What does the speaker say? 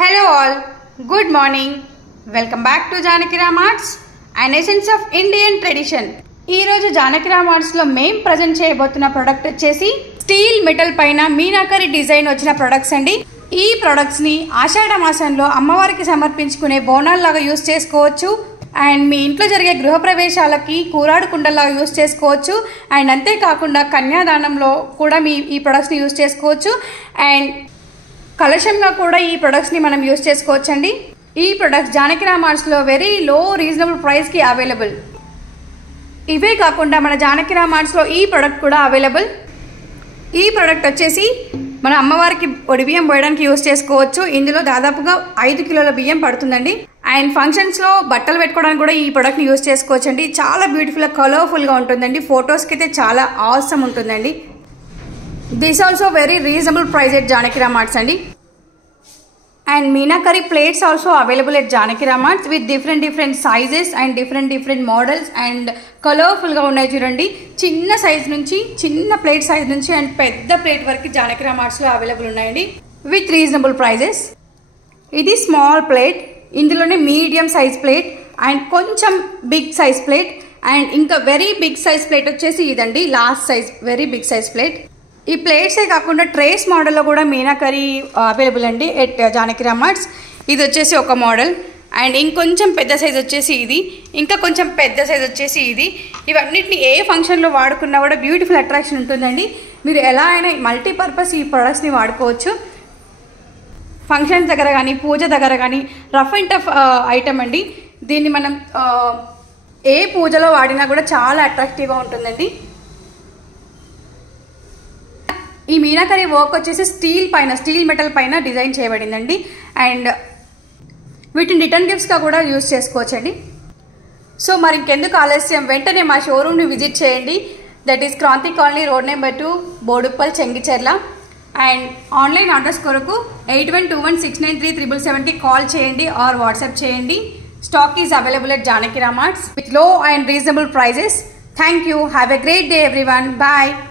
Hello all, good morning. Welcome back to Janaki Ram Arts, an essence of Indian tradition. ఈ రోజు Janaki Ram arts లో మేము present చేయబోతున్న product వచ్చేసి స్టీల్ మెటల్ పైన మీనాకరి డిజైన్ వచ్చిన ప్రొడక్ట్స్ అండి. ఈ ప్రొడక్ట్స్ ని ఆషాఢ మాసంలో అమ్మవారికి సమర్పించుకునే బోనాల్లాగా యూస్ చేసుకోవచ్చు. అండ్ మీ ఇంట్లో జరిగే గృహప్రవేశాలకి కూరాడు కుండలాగా యూస్ చేసుకోవచ్చు. అండ్ అంతేకాకుండా కన్యాదానంలో కూడా ఈ ప్రొడక్ట్స్ని యూస్ చేసుకోవచ్చు. అండ్ కలశంగా కూడా ఈ ప్రొడక్ట్స్ని మనం యూస్ చేసుకోవచ్చండి. ఈ ప్రొడక్ట్స్ జానకి రామ్ ఆర్ట్స్లో వెరీ లో రీజనబుల్ ప్రైస్కి అవైలబుల్. ఇవే కాకుండా మన జానకి రామ్ ఆర్ట్స్లో ఈ ప్రొడక్ట్ కూడా అవైలబుల్. ఈ ప్రొడక్ట్ వచ్చేసి మన అమ్మవారికి ఒడి బియ్యం పోయడానికి యూస్ చేసుకోవచ్చు. ఇందులో దాదాపుగా 5 కిలోల బియ్యం పడుతుందండి. అండ్ ఫంక్షన్స్లో బట్టలు పెట్టుకోవడానికి కూడా ఈ ప్రొడక్ట్ని యూస్ చేసుకోవచ్చండి. చాలా బ్యూటిఫుల్గా కలర్ఫుల్గా ఉంటుందండి. ఫొటోస్కి అయితే చాలా ఆసమ్ ఉంటుందండి. This also very reasonable price at Janaki Ram arts అండి. And meenakari plates also available at Janaki Ram arts with different sizes and different models and కలర్ఫుల్గా ఉన్నాయి చూడండి. చిన్న సైజ్ నుంచి చిన్న ప్లేట్ సైజ్ నుంచి అండ్ పెద్ద ప్లేట్ వరకు జానకి రామ్ ఆర్ట్స్లో అవైలబుల్ ఉన్నాయండి విత్ రీజనబుల్ ప్రైజెస్. ఇది స్మాల్ ప్లేట్, ఇందులోనే మీడియం సైజ్ ప్లేట్ అండ్ కొంచెం బిగ్ సైజ్ ప్లేట్ అండ్ ఇంకా వెరీ బిగ్ సైజ్ ప్లేట్ వచ్చేసి ఇదండి, last size very big size plate. ఈ ప్లేట్సే కాకుండా ట్రేస్ మోడల్లో కూడా మీనాకరి అవైలబుల్ అండి ఎట్ జానకి రామ్ ఆర్ట్స్. ఇది వచ్చేసి ఒక మోడల్ అండ్ ఇంకొంచెం పెద్ద సైజ్ వచ్చేసి ఇది, ఇంకా కొంచెం పెద్ద సైజ్ వచ్చేసి ఇది. ఇవన్నిటిని ఏ ఫంక్షన్లో వాడుకున్నా కూడా బ్యూటిఫుల్ అట్రాక్షన్ ఉంటుందండి. మీరు ఎలా అయినా మల్టీపర్పస్ ఈ ప్రొడక్ట్స్ని వాడుకోవచ్చు. ఫంక్షన్స్ దగ్గర కానీ పూజ దగ్గర కానీ రఫ్ అండ్ టఫ్ ఐటమ్ అండి. దీన్ని మనం ఏ పూజలో వాడినా కూడా చాలా అట్రాక్టివ్గా ఉంటుందండి. ఈ మీనాకరి వర్క్ వచ్చేసి స్టీల్ మెటల్ పైన డిజైన్ చేయబడిందండి. అండ్ వీటిని రిటర్న్ గిఫ్ట్స్గా కూడా యూజ్ చేసుకోవచ్చండి. సో మరి ఇంకెందుకు ఆలస్యం, వెంటనే మా షోరూమ్ని విజిట్ చేయండి. That is Kranti colony, road number 2, Boduppal, Chengicherla. And online orders కొరకు 8121693777కి కాల్ చేయండి ఆర్ వాట్సాప్ చేయండి. Stock is available at Janaki Ram arts with low and reasonable prices. Thank you. Have a great day everyone. Bye.